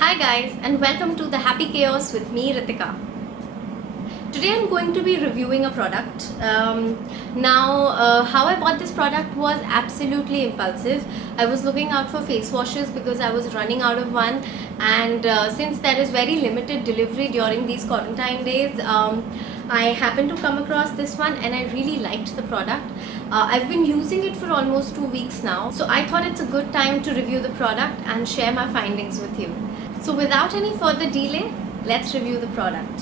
Hi guys, and welcome to the Happy Chaos with me, Ritika. Today I'm going to be reviewing a product. How I bought this product was absolutely impulsive. I was looking out for face washes because I was running out of one, and since there is very limited delivery during these quarantine days, I happened to come across this one and I really liked the product. I've been using it for almost 2 weeks now, so I thought it's a good time to review the product and share my findings with you. So without any further delay, let's review the product.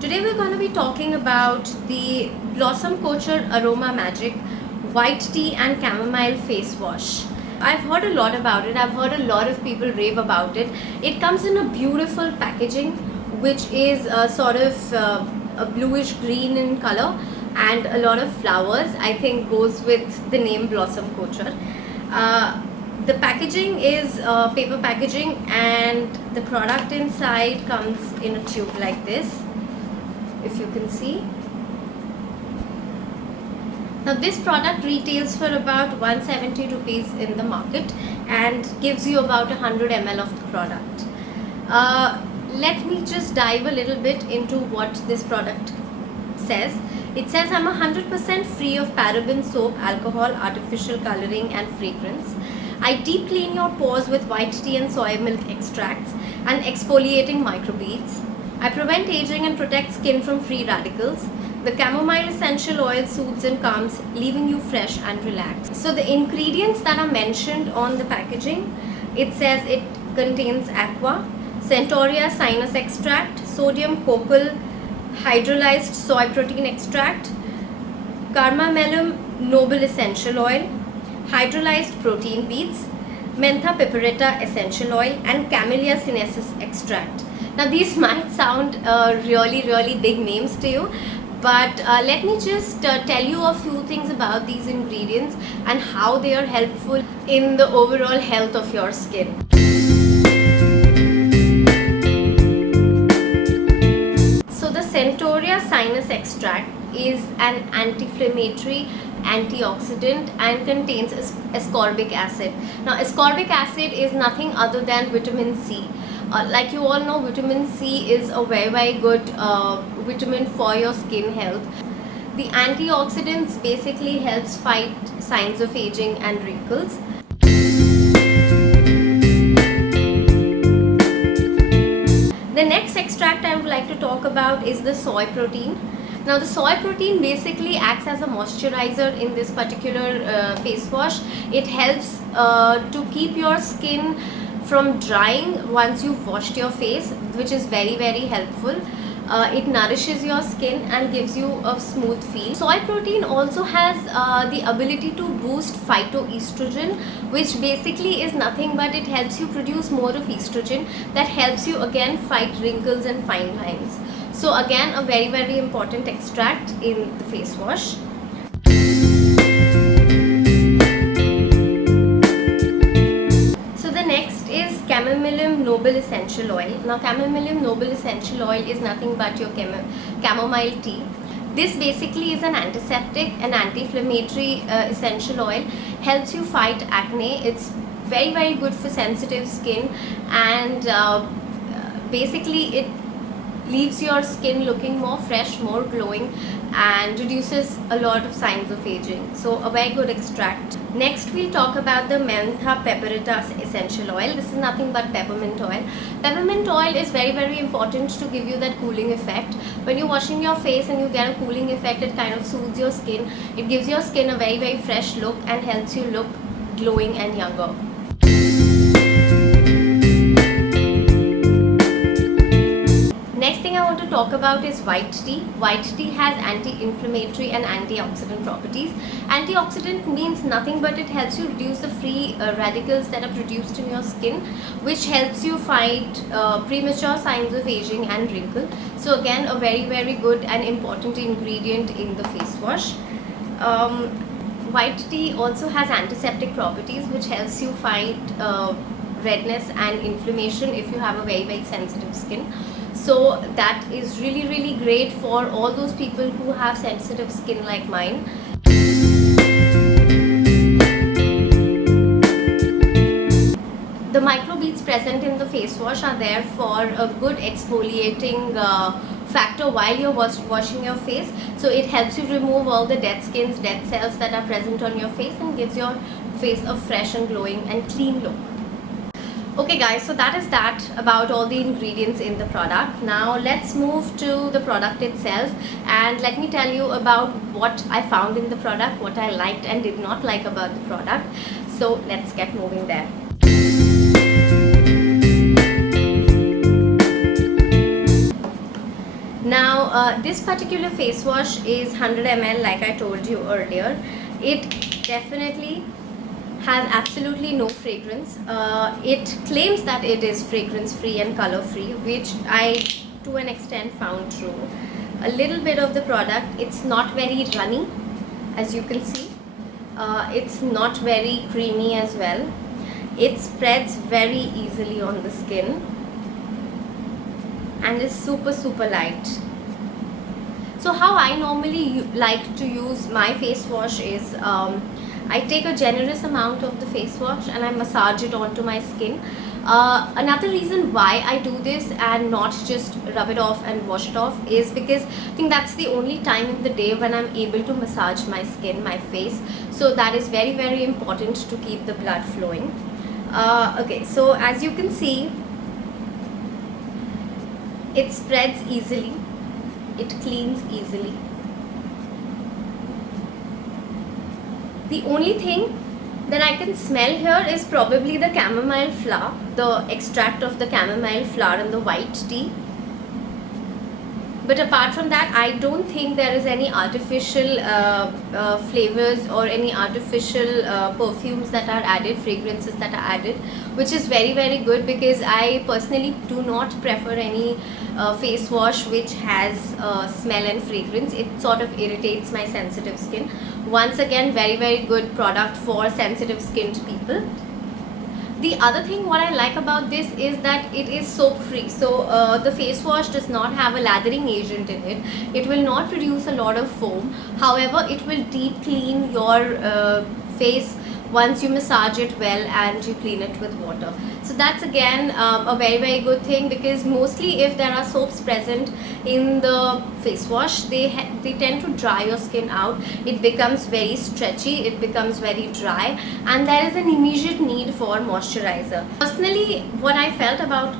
Today we're going to be talking about the Blossom Culture Aroma Magic White Tea and Chamomile Face Wash. I've heard a lot about it. I've heard a lot of people rave about it. It comes in a beautiful packaging, which is a bluish green in color, and a lot of flowers. I think goes with the name Blossom Culture. The packaging is paper packaging, and the product inside comes in a tube like this, if you can see. Now this product retails for about 170 rupees in the market and gives you about 100 ml of the product. Let me just dive a little bit into what this product says. It says, I'm 100% free of paraben, soap, alcohol, artificial coloring and fragrance. I deep clean your pores with white tea and soy milk extracts and exfoliating microbeads. I prevent aging and protect skin from free radicals. The chamomile essential oil soothes and calms, leaving you fresh and relaxed. So the ingredients that are mentioned on the packaging, it says it contains aqua, centaurea sinus extract, sodium copal hydrolyzed soy protein extract, carmamelum noble essential oil, hydrolyzed protein beads, mentha piperita essential oil, and camellia sinensis extract. Now these might sound really big names to you, but let me just tell you a few things about these ingredients and how they are helpful in the overall health of your skin. So the centaurea sinus extract is an anti-inflammatory antioxidant and contains ascorbic acid. Now ascorbic acid is nothing other than vitamin C. Like you all know, vitamin C is a very good vitamin for your skin health. The antioxidants basically helps fight signs of aging and wrinkles. The next extract I would like to talk about is the soy protein. Now the soy protein basically acts as a moisturizer in this particular face wash. It helps to keep your skin from drying once you've washed your face, which is very helpful. It nourishes your skin and gives you a smooth feel. Soy protein also has the ability to boost phytoestrogen, which basically is nothing but it helps you produce more of estrogen that helps you again fight wrinkles and fine lines. So again, a very important extract in the face wash. Chamomile noble essential oil. Now chamomile noble essential oil is nothing but your chamomile tea. This basically is an antiseptic and anti-inflammatory essential oil. Helps you fight acne. It's very good for sensitive skin, and basically it leaves your skin looking more fresh, more glowing, and reduces a lot of signs of aging. So a very good extract. Next we'll talk about the mentha piperita essential oil. This is nothing but peppermint oil. Peppermint oil is very important to give you that cooling effect. When you're washing your face and you get a cooling effect, it kind of soothes your skin. It gives your skin a very fresh look and helps you look glowing and younger. Next thing I want to talk about is white tea. White tea has anti-inflammatory and antioxidant properties. Antioxidant means nothing but it helps you reduce the free radicals that are produced in your skin, which helps you fight premature signs of aging and wrinkle. So again, a very good and important ingredient in the face wash. White tea also has antiseptic properties, which helps you fight redness and inflammation if you have a very sensitive skin. So that is really great for all those people who have sensitive skin like mine. face wash are there for a good exfoliating factor while you're washing your face. So it helps you remove all the dead skins, dead cells that are present on your face, and gives your face a fresh and glowing and clean look. Okay guys, so that is that about all the ingredients in the product. Now let's move to the product itself, and let me tell you about what I found in the product, what I liked and did not like about the product. So let's get moving there. Now this particular face wash is 100 ml like I told you earlier. It definitely has absolutely no fragrance. It claims that it is fragrance free and color free, which I to an extent found true. A little bit of the product, it's not very runny as you can see. It's not very creamy as well. It spreads very easily on the skin and is super light. So how I normally like to use my face wash is I take a generous amount of the face wash and I massage it onto my skin. Another reason why I do this and not just rub it off and wash it off is because I think that's the only time in the day when I'm able to massage my skin, my face. So that is very important to keep the blood flowing. Okay, so as you can see, it spreads easily, it cleans easily. The only thing that I can smell here is probably the chamomile flower, the extract of the chamomile flower in the white tea. But apart from that, I don't think there is any artificial flavors or any artificial perfumes that are added, fragrances that are added, which is very good, because I personally do not prefer any face wash which has smell and fragrance. It sort of irritates my sensitive skin. Once again, very good product for sensitive skinned people. The other thing what I like about this is that it is soap free. So the face wash does not have a lathering agent in it. It will not produce a lot of foam. However, it will deep clean your face once you massage it well and you clean it with water. So that's again a very good thing, because mostly if there are soaps present in the face wash, they tend to dry your skin out. It becomes very stretchy, it becomes very dry, and there is an immediate need for moisturizer. Personally, what I felt about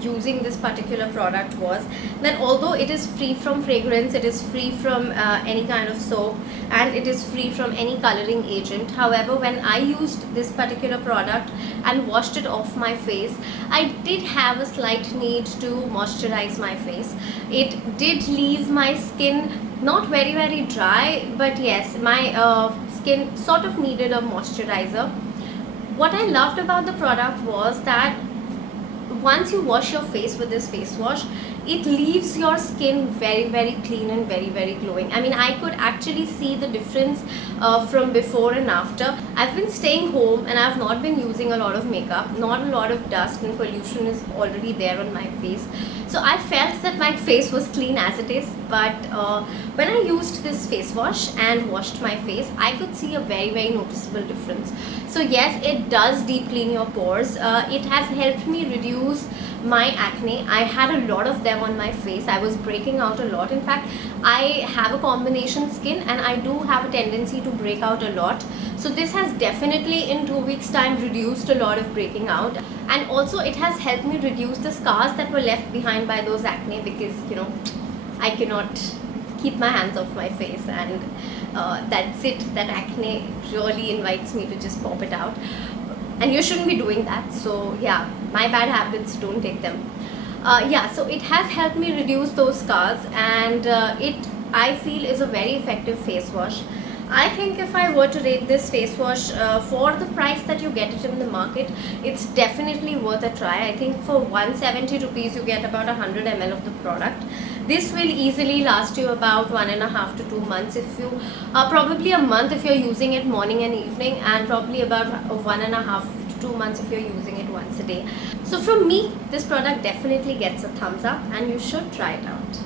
using this particular product was that although it is free from fragrance, it is free from any kind of soap, and it is free from any coloring agent. However, when I used this particular product and washed it off my face, I did have a slight need to moisturize my face. It did leave my skin not very dry, but yes, my skin sort of needed a moisturizer. What I loved about the product was that once you wash your face with this face wash, it leaves your skin very clean and very glowing. I mean, I could actually see the difference from before and after. I've been staying home and I've not been using a lot of makeup. Not a lot of dust and pollution is already there on my face. So I felt that my face was clean as it is, but when I used this face wash and washed my face, I could see a very noticeable difference. So yes, it does deep clean your pores. It has helped me reduce my acne. I had a lot of them on my face. I was breaking out a lot. In fact, I have a combination skin and I do have a tendency to break out a lot. So this has definitely in 2 weeks time reduced a lot of breaking out, and also it has helped me reduce the scars that were left behind by those acne, because you know, I cannot keep my hands off my face, and that's it. That acne really invites me to just pop it out, and you shouldn't be doing that. So yeah, my bad habits, don't take them. Yeah, so it has helped me reduce those scars, and it, I feel, is a very effective face wash. I think if I were to rate this face wash for the price that you get it in the market, it's definitely worth a try. I think for 170 rupees you get about 100 ml of the product. This will easily last you about 1.5 to 2 months, if you probably a month if you're using it morning and evening, and probably about 1.5 to 2 months if you're using it once a day. So from me, this product definitely gets a thumbs up, and you should try it out.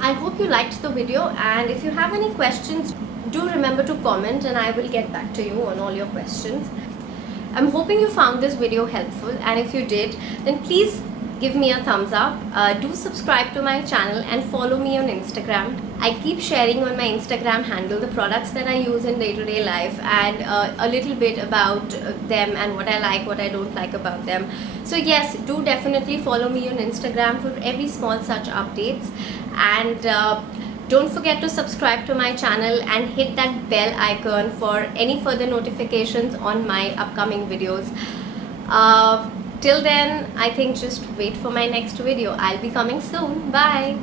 I hope you liked the video, and if you have any questions, do remember to comment and I will get back to you on all your questions. I'm hoping you found this video helpful, and if you did, then please give me a thumbs up. Do subscribe to my channel and follow me on Instagram. I keep sharing on my Instagram handle the products that I use in day-to-day life, and a little bit about them and what I like, what I don't like about them. So yes, do definitely follow me on Instagram for every small such updates, and don't forget to subscribe to my channel and hit that bell icon for any further notifications on my upcoming videos. Till then, I think just wait for my next video. I'll be coming soon. Bye.